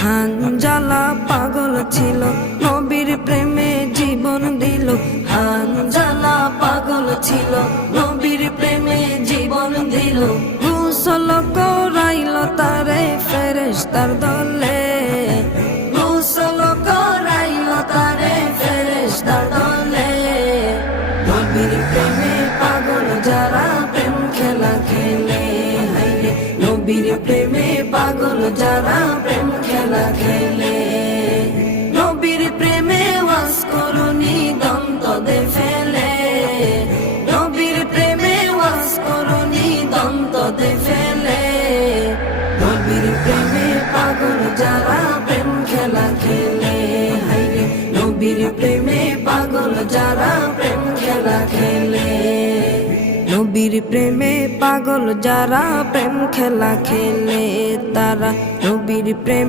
হানজালা পাগল ছিল, নবীর প্রেমে জীবন দিল। হানজালা পাগল ছিল, নবীর প্রেমে জীবন দিল। গোসল করাইল তারে ফেরেশতার দলে, গোসল করাইল তারে ফেরেশতার দলে। নবীর প্রেমে পাগল যারা প্রেম খেলা খেলে, হাইরে নবীর প্রেমে পাগল যারা প্রেম খেলা খেলে। নবীর প্রেমে ওয়াজ করুনি দন্ত দে ফেলে, নবীর প্রেমে ওয়াজ করুনি দন্ত দে ফেলে। নবীর প্রেমে পাগল যারা প্রেম খেলা খেলে, হাইরে নবীর প্রেমে পাগল যারা প্রেম খেলা খেলে। নবীর প্রেমে পাগল যারা প্রেম খেলা খেলে, তারা নবীর প্রেম